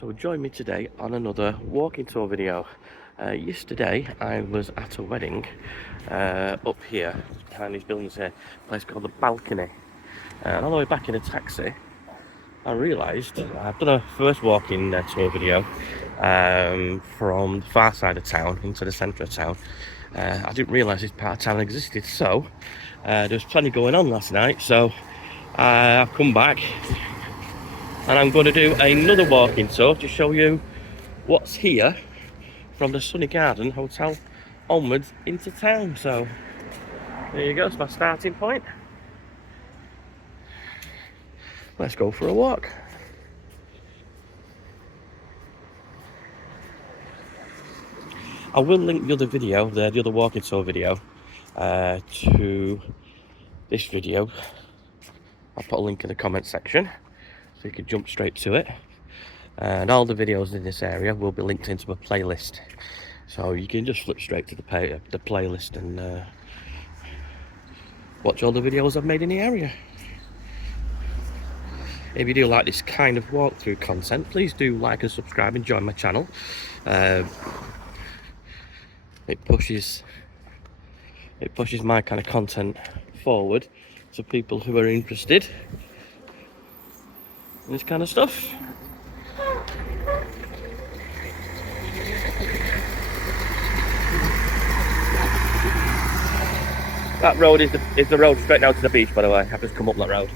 So join me today on another walking tour video. Yesterday I was at a wedding up here behind these buildings here, a place called the Balcony. And on the way back in a taxi I realised I've done a first walking tour video from the far side of town into the centre of town. I didn't realise this part of town existed, so there was plenty going on last night, so I've come back and I'm going to do another walking tour to show you what's here from the Sunny Garden Hotel onwards into town. So there you go, it's my starting point. Let's go for a walk. I will link the other video, the other walking tour video, to this video. I'll put a link in the comment section so you can jump straight to it. And all the videos in this area will be linked into a playlist, so you can just flip straight to the playlist and watch all the videos I've made in the area. If you do like this kind of walkthrough content, please do like and subscribe and join my channel. It pushes my kind of content forward to people who are interested in this kind of stuff. That road is the road straight down to the beach, by the way. I've just come up that road.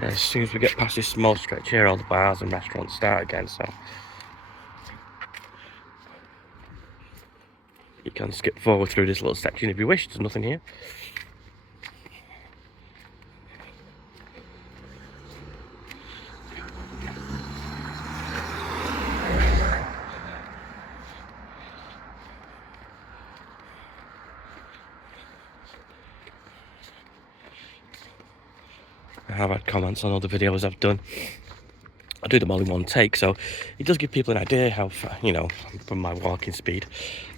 As soon as we get past this small stretch here, all the bars and restaurants start again, so you can skip forward through this little section if you wish. There's nothing here. I've had comments on other videos I've done. I do them all in one take, so it does give people an idea how far, from my walking speed,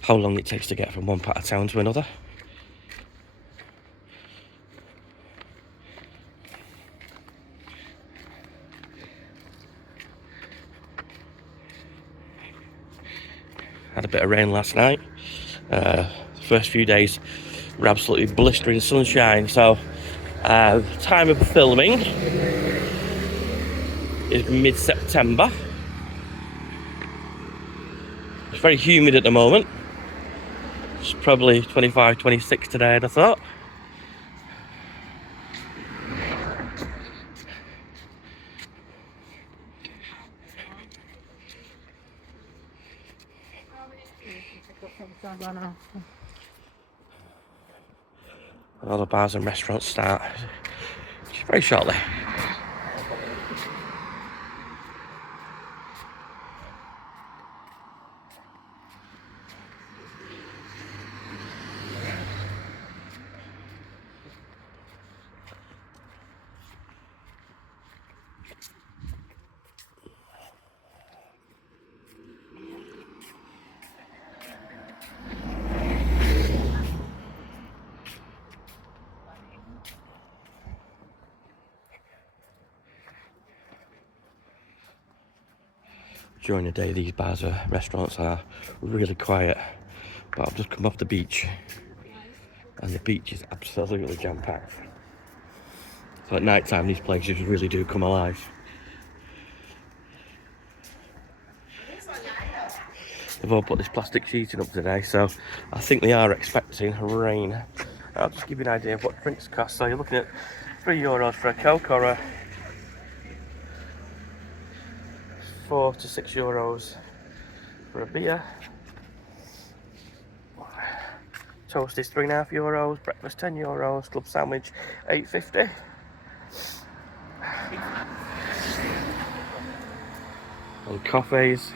how long it takes to get from one part of town to another. Had a bit of rain last night. The first few days were absolutely blistering sunshine, so time of filming is mid-September. It's very humid at the moment. It's probably 25, 26 today, I'd have thought. All the bars and restaurants start very shortly. During the day, these bars or restaurants are really quiet, but I've just come off the beach and the beach is absolutely jam-packed. So at night time these places really do come alive. They've all put this plastic sheeting up today, so I think they are expecting rain. I'll just give you an idea of what drinks cost. So you're looking at €3 for a Coke, or €4 to €6 for a beer. Toast is €3.50, breakfast €10, club sandwich £8.50. And coffees,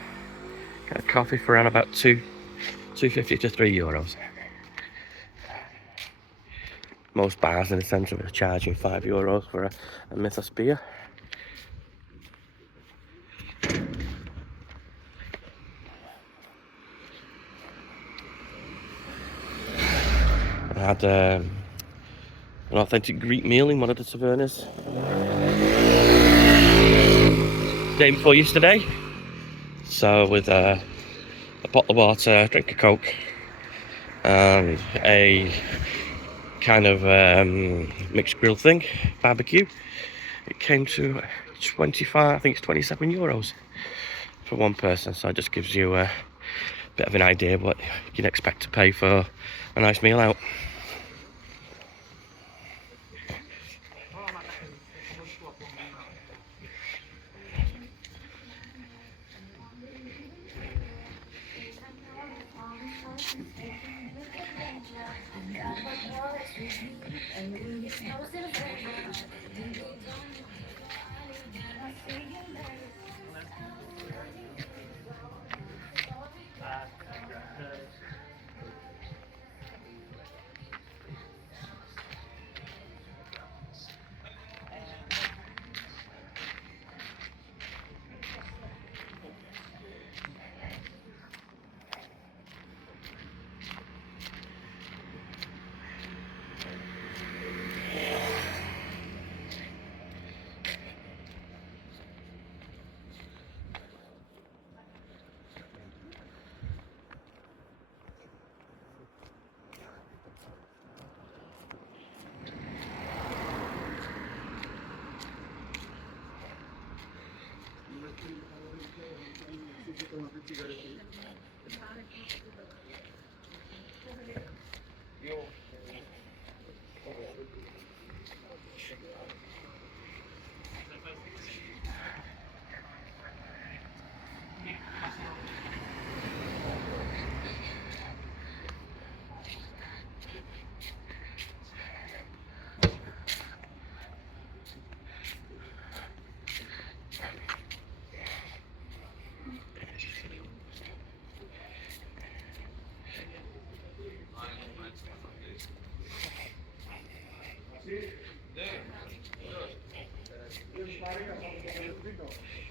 get a coffee for around about €2.50 to €3. Most bars in the centre are charging €5 for a mythos beer. had an authentic Greek meal in one of the tavernas day before yesterday. So with a bottle of water, drink of Coke, and a kind of mixed grill thing, barbecue. It came to 25, I think it's 27 euros for one person. So it just gives you a bit of an idea of what you can expect to pay for a nice meal out.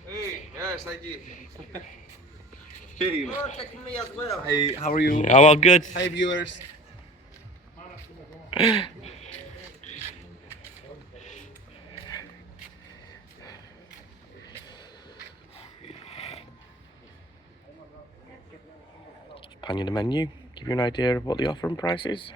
Hey, yes, I did. Hey. Oh, check me as well. Hey, how are you? Oh, well, good. Hi, viewers. Pan you the menu, give you an idea of what the offering price is.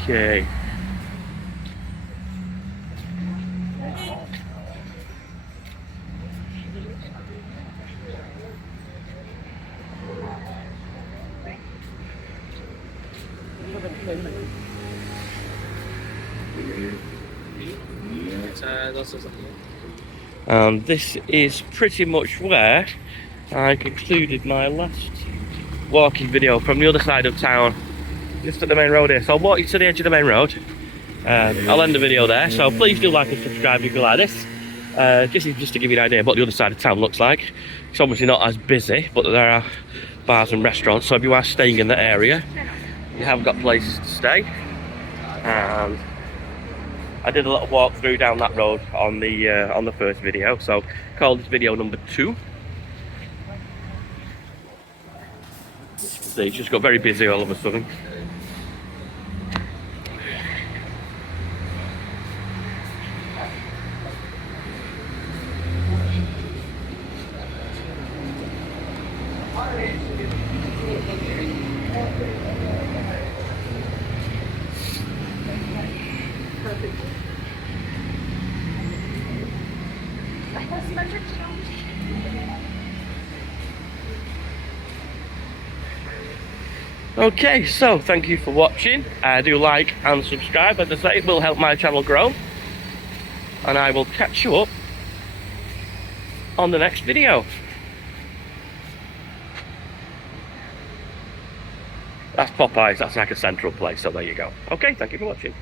Okay. This is pretty much where I concluded my last walking video from the other side of town, just at the main road here. So I'll walk you to the edge of the main road. I'll end the video there, so please do like and subscribe if you like this. Just to give you an idea of what the other side of town looks like. It's obviously not as busy, but there are bars and restaurants, so if you are staying in the area, you have got places to stay. And I did a little walk through down that road on the first video, so call this video number 2. It's just got very busy all of a sudden. Okay, so thank you for watching. Do like and subscribe. As I say, it will help my channel grow. And I will catch you up on the next video. That's Popeyes, that's like a central place, so there you go. Okay, thank you for watching.